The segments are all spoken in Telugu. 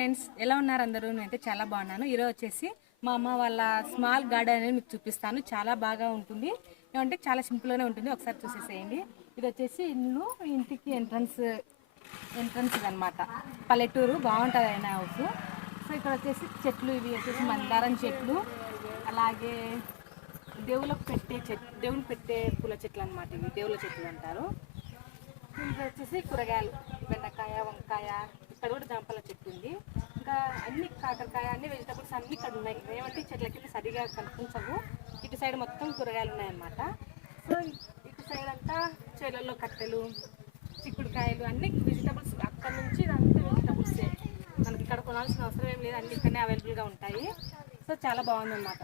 ఫ్రెండ్స్ ఎలా ఉన్నారు అందరూ? నేనైతే చాలా బాగున్నాను. ఈరోజు వచ్చేసి మా అమ్మ వాళ్ళ స్మాల్ గార్డెన్ అనేది మీకు చూపిస్తాను. చాలా బాగా ఉంటుంది. ఏమంటే చాలా సింపుల్గానే ఉంటుంది. ఒకసారి చూసేసేయండి. ఇది వచ్చేసి ఇల్లు ఇంటికి ఎంట్రన్స్ ఎంట్రన్స్ అనమాట పల్లెటూరు బాగుంటుంది ఆయన హౌస్. సో ఇక్కడ వచ్చేసి చెట్లు ఇవి వచ్చేసి మందారం చెట్లు అలాగే దేవుళ్ళకు పెట్టే చెట్లు దేవునికి పెట్టే పూల చెట్లు అనమాట ఇవి. దేవుళ్ళ చెట్లు అంటారు. ఇంకా వచ్చేసి కూరగాయలు బెండకాయ వంకాయ ఇక్కడ కూడా జాంపల చెట్టు ఉంది. ఇంకా అన్ని కాకరకాయ అన్ని వెజిటబుల్స్ అన్ని ఇక్కడ ఉన్నాయి. ఏమంటే చెట్లకి చెట్ల కింద సరిగా కనిపించవు. ఇటు సైడ్ మొత్తం కూరగాయలు ఉన్నాయన్నమాట. సో ఇటు సైడ్ అంతా చేలల్లో కట్టెలు చిక్కుడుకాయలు అన్ని వెజిటబుల్స్ అక్కడ నుంచి ఇదంతా వెజిటబుల్సే మనకి ఇక్కడ కొనాల్సిన అవసరం ఏం లేదు. అన్ని ఇక్కడనే అవైలబుల్గా ఉంటాయి. సో చాలా బాగుందన్నమాట.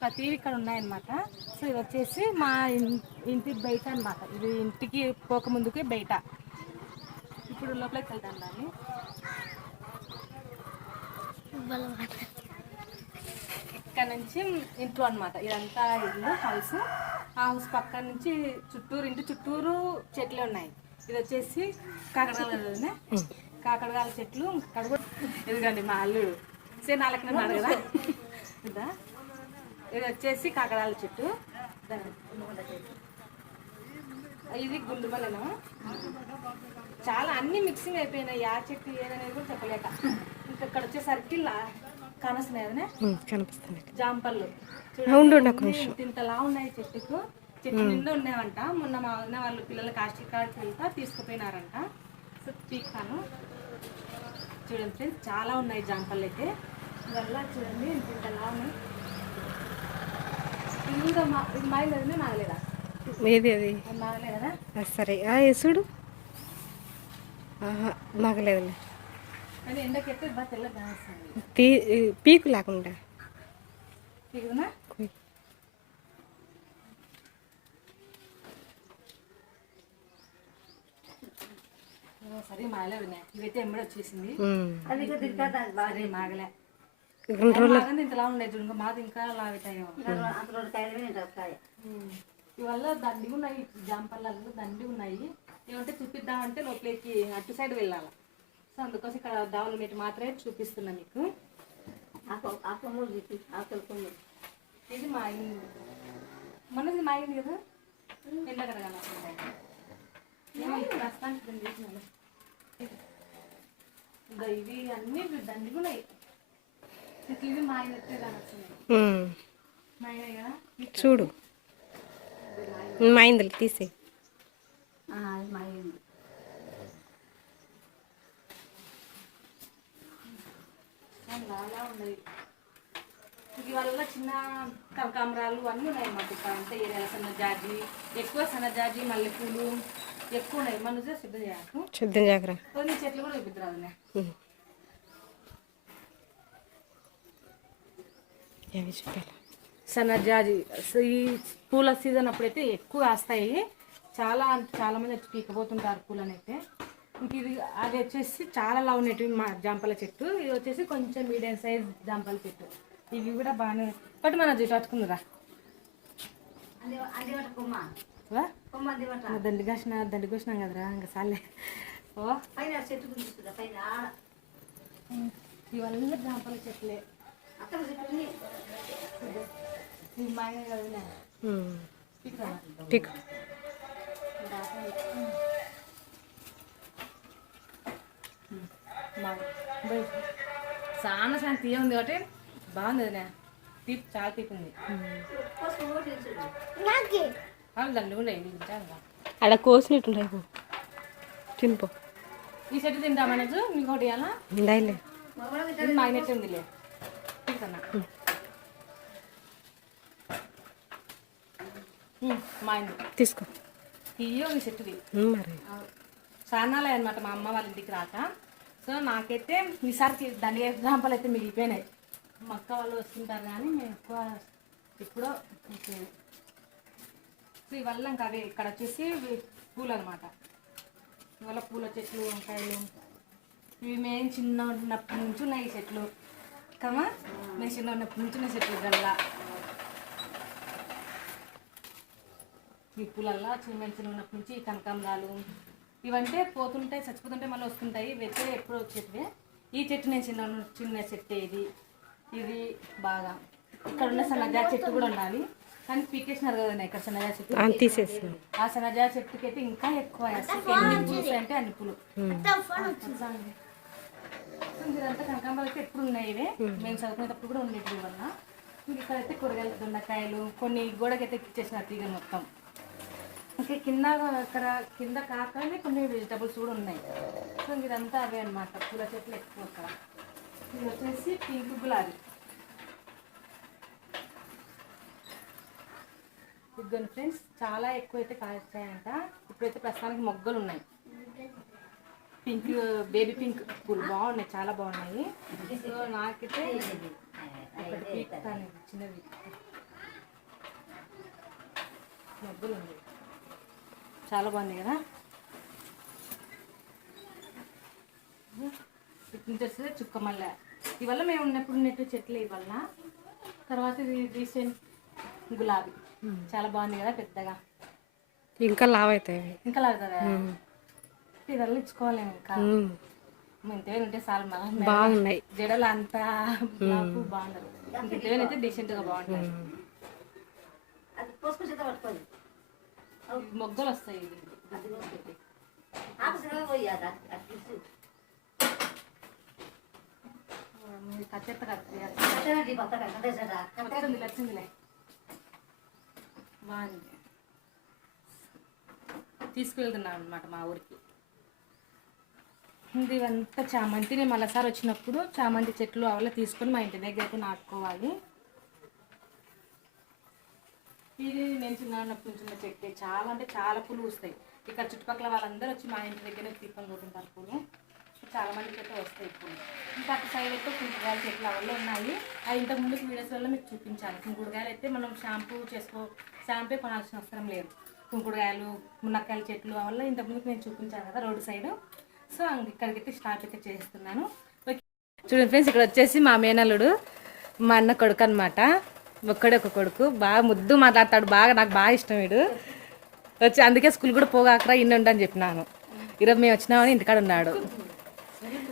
ప్రతివి ఇక్కడ ఉన్నాయన్నమాట. సో ఇది వచ్చేసి మా ఇంటి బయట అనమాట ఇది ఇంటికి పోకముందుకే బయట. ఇప్పుడు లోపలికి వెళ్తాం దాన్ని ఇక్కడ నుంచి ఇంట్లో అన్నమాట. ఇదంతా ఇల్లు హౌస్ ఆ హౌస్ పక్క నుంచి చుట్టూరు ఇంటి చుట్టూరు చెట్లు ఉన్నాయి. ఇది వచ్చేసి కాకరకాయలు కదనే చెట్లు కడుగు కూడా మా అల్లుడు. సే నాలుగు కదా? ఇదా? ఇది వచ్చేసి కాకరాల చెట్టు. ఇది. గుండుమలెను చాలా అన్ని మిక్సింగ్ అయిపోయినాయి. ఆ చెట్టు ఏదనేది కూడా చెప్పలేక. ఇంకా ఇక్కడ వచ్చేసరికి అదనే కనిపిస్తుంది జాంపళ్ళు. ఇంతలా ఉన్నాయి చెట్టుకు. చెట్టు నిండా ఉన్నాయంట. మొన్న మా వదిన వాళ్ళు పిల్లలు కాస్టిక్ కార్డ్కి వెళ్తా తీసుకుపోయినారంట. సో పీక్తాను చూడండి ఫ్రెండ్స్ చాలా ఉన్నాయి జాంపళ్ళు అయితే. వల్ల చూడండి ఇంత ఇంతలా ఉన్నాయి. ఇంకా మా ఇది మాయలు అదినే మాగలేదా ఏది అది? కదా సరే. ఆ కానిస్తుంది తీ పీకు లేకుండా. రెండు రోజులు ఇంతలా ఇంకా మాది ఇంకా లాగుతాయో ఇవల్ల దండిగా ఉన్నాయి జాంపల్లలో దండి ఉన్నాయి. ఏమంటే చూపిద్దామంటే లోపలికి అటు సైడ్ వెళ్ళాలి. సో అందుకోసం ఇక్కడ దావులు మీటి మాత్రమే చూపిస్తున్నా మీకు. ఇది మా ఇల్లు. మొన్నది మా ఇల్లు కదా? కడగాలి ప్రస్తుతానికి. ఇదిగో ఇవి అన్ని దండిగా ఉన్నాయి. ఇట్లా ఇవి మా ఉమ్. మా ఇల్లే కదా? చూడు. మైందులు తీసే వల్ల చిన్న కనకాంబరాలు అన్నీ ఉన్నాయి మాకు అంతా ఏరియాల సన్నజాజి ఎక్కువ సన్నజాజి మల్లెపూలు ఎక్కువ ఉన్నాయి. మన సిద్ధం చేయకు. చూద్దాం జాగ్ర కొన్ని చెట్లు కూడా చూపిద్దాం ఉమ్. అవి చూడాలి సన్నజాజి ఈ పూల సీజన్ అప్పుడైతే ఎక్కువ వేస్తాయి చాలా చాలామంది చాలా మంది వచ్చి పీకపోతుంటారు పూలని అయితే ఇంక ఇది అది వచ్చేసి చాలా లావు ఉన్నట్టు మా జాంపల చెట్టు. ఇది వచ్చేసి కొంచెం మీడియం సైజ్ జాంపల చెట్టు. ఇవి కూడా బాగానే పట్టు మన జుట్టు పట్టుకుందిరా. దండి కాసిన దండి కోసినాం కదరా ఇంకా సాలే ఓ. ఇవన్నీ జాంపల చెట్లే. పీకు చాలా చాలా తీయ ఉంది కాబట్టి బాగుంది అదే తీపి చాలా తీపి ఉంది దండి ఉన్నాయి ఆడ కోసినట్టుంటాయి పో. తినిపో ఈ చెట్టు తింటామనేది ఇంకోటి ఇవ్వాలా ఇందాయిలే. ఇది మాగినట్టు ఉందిలే పీకుతున్నా తీసుకో. తీయ ఉంది చెట్టుది. మరి. చాన్నాలే అనమాట మా అమ్మ వాళ్ళ ఇంటికి రాక. సో నాకైతే ఈసారికి దండి ఎగ్జాంపుల్ అయితే మిగిలిపోయినాయి. మా అక్క వాళ్ళు వస్తుంటారు కానీ మేము ఎక్కువ ఎప్పుడో వచ్చేది. సో ఇవల్ల ఇంకా అవి ఇక్కడ వచ్చేసి పూలు అనమాట ఇవల్ల పూల చెట్లు వంకాయలు. ఇవి మేము చిన్న ఉన్నప్పటి నుంచి ఉన్నాయి చెట్లు. కమా? మేము చిన్న ఉన్నప్పటి నుంచి ఉన్నాయి చెట్లు గల్లా ఈ పూలల్లా చిన్న చిన్న ఉన్నప్పటి నుంచి కనకాంబరాలు ఇవంటే పోతుంటాయి చచ్చిపోతుంటే మళ్ళీ వస్తుంటాయి. ఇవైతే ఎప్పుడో వచ్చేటివే. ఈ చెట్టు నేను చిన్న చిన్న చెట్టు ఇది. ఇది బాగా. ఇక్కడ ఉన్న సన్నజా చెట్టు కూడా ఉండాలి. కానీ పీకేసినారు కదా ఇక్కడ సన్నజా చెట్టు. ఆ సన్నజా చెట్టుకి అయితే ఇంకా ఎక్కువ ఎన్ని పూలు అంటే అన్ని పూలు. ఇదంతా కనకాంబరాలు ఎప్పుడు ఉన్నాయి ఇవే. మేము చదువుకునేటప్పుడు కూడా ఉండేవి వల్ల ఇక్కడైతే కూరగాయలు దొండకాయలు కొన్ని గోడకైతే ఎక్కిచ్చేసిన తీగ మొత్తం. ఇంకా కింద అక్కడ కింద కాకనే కొన్ని వెజిటబుల్స్ కూడా ఉన్నాయి. సో ఇదంతా అవే అనమాట పూల చెట్లు ఎక్కువ అక్కడ. ఇది వచ్చేసి పింక్ గులాబీ. ఇదిగోండి ఫ్రెండ్స్ చాలా ఎక్కువ అయితే కాస్తాయంట. ఇప్పుడైతే ప్రస్తుతానికి మొగ్గలు ఉన్నాయి. పింక్ బేబీ పింక్ పూలు బాగున్నాయి చాలా బాగున్నాయి. సో నాకైతే ఒకటి పీకుతాను ఇది చిన్నది మొగ్గలు ఉన్నాయి. చాలా బాగుంది కదా? ఇటు నుంచి వస్తే చుక్క మల్లె. ఇవల్ల మేము ఉన్నప్పుడు ఉన్నట్టు చెట్లు ఇవల్ల తర్వాత ఇది రీసెంట్ గులాబీ. చాలా బాగుంది కదా పెద్దగా. ఇంకా లావ్ అవుతాయి అవి. ఇంకా లాగుతుందా ఇదల్లా ఇచ్చుకోలేము ఇంకా. ఉమ్. ఇంతేమైనా ఉంటే చాలు మళ్ళీ బాగున్నాయి. జడలు అంతా బాగుండదు. ఇంతేమైనా అయితే డీసెంట్గా బాగుంటాయి. మొగ్గలు వస్తాయి వచ్చిందిలే బాగుంది తీసుకువెళ్తున్నాను అనమాట మా ఊరికి. ఇది ఇవంతా చామంతి నేను మళ్ళీసారి వచ్చినప్పుడు చామంతి చెట్లు అవన్నీ తీసుకొని మా ఇంటి దగ్గర అయితే నాటుకోవాలి ఇది నేను చిన్నప్పుడు ఉన్నప్పుడు చిన్న చెట్టే చాలా అంటే చాలా పూలు వస్తాయి ఇక్కడ చుట్టుపక్కల వాళ్ళందరూ వచ్చి మా ఇంటి దగ్గర తీసుకొని పోతుంటారు పూలు. చాలా మందికి అయితే వస్తాయి పూలు. ఇంకా అటు సైడ్ అయితే కుంకుడుగాయలు చెట్లు అవన్నీ ఉన్నాయి. అవి ఇంతకు ముందు వీడియోస్లలో మీకు చూపించాను కుంకుడుగాయలు అయితే మనం షాంపూ చేసుకో షాంపూ కొనాల్సిన అవసరం లేదు. కుంకుడుగాయలు మునక్కాయల చెట్లు అవల్ల ఇంతకుముందు నేను చూపించాను కదా రోడ్డు సైడ్. సో ఇక్కడికైతే స్టార్ట్ అయితే చేస్తున్నాను. ఓకే. చూడండి ఫ్రెండ్స్ ఇక్కడ వచ్చేసి మా మేనల్లుడు మా అన్న కొడుకు అనమాట ఒక్కడే ఒక కొడుకు. బాగా ముద్దు మాట్లాడతాడు. బాగా నాకు బాగా ఇష్టం వీడు. వచ్చి అందుకే స్కూల్ కూడా పోగాకరా ఇన్ని ఉండని చెప్పినాను. ఈరోజు మేము వచ్చినామని ఇంటికాడ ఉన్నాడు.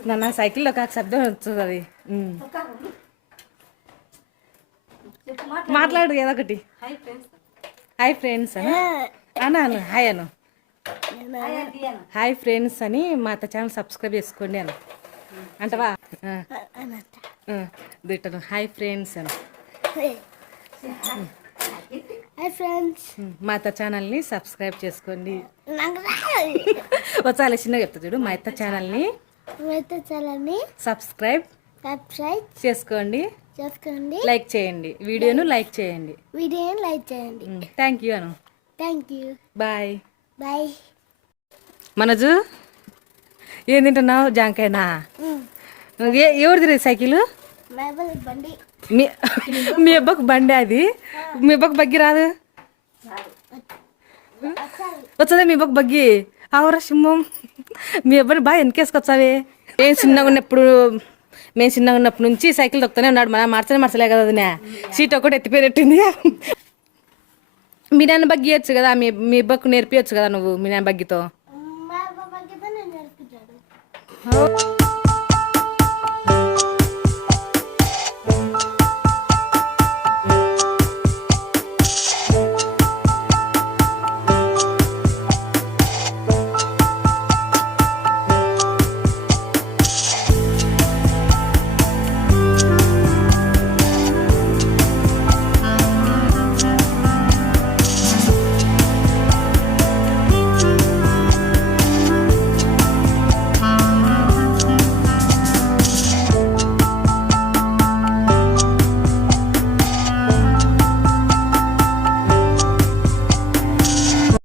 నన్న సైకిల్లో ఒక శబ్దం వస్తుంది అది. మాట్లాడు ఏదో ఒకటి. హాయ్ ఫ్రెండ్స్ అని. Anu Anu hi Anu hi friends అని మా అత్త ఛానల్ సబ్స్క్రైబ్ చేసుకోండి అను అంటవా? దిట్టను హాయ్ ఫ్రెండ్స్ అని. Hi friends. మా అత్త ఛానల్ని సబ్స్క్రైబ్ చేసుకోండి. వచ్చాలి చిన్నగా చెప్తా చూడు. మా అత్త ఛానల్ని అయితే చాలని సబ్స్క్రైబ్ సబ్స్క్రైబ్ చేసుకోండి. చేసుకోండి. లైక్ చేయండి. వీడియోను లైక్ చేయండి. వీడియోని లైక్ చేయండి. Thank you Anu. Thank you. Bye. Bye. మనజు ఏం తింటున్నావు? జాంకాయనా? ఎవరిది రే సైకిల్? మీ అబ్బకు బండి. అది? మీ అబ్బకు బగ్గి రాదు? వచ్చదా మీ అబ్బకు బగ్గి. ఆవురా సింహం. మీ అబ్బాయిని బాగా వెనకేసుకొచ్చావే మేము చిన్నగా ఉన్నప్పుడు మేము చిన్నగా ఉన్నప్పటి నుంచి సైకిల్ తొక్కుతూనే ఉన్నాడు. మన మార్చనే మార్చలే కదా అదినే. సీట్ ఒకటి ఎత్తిపోయినట్టుంది. మీ నాన్న బగ్గి ఇవ్వచ్చు కదా. మీ మీ అబ్బకు నేర్పించచ్చు కదా నువ్వు మీ నాన్న బగ్గితో?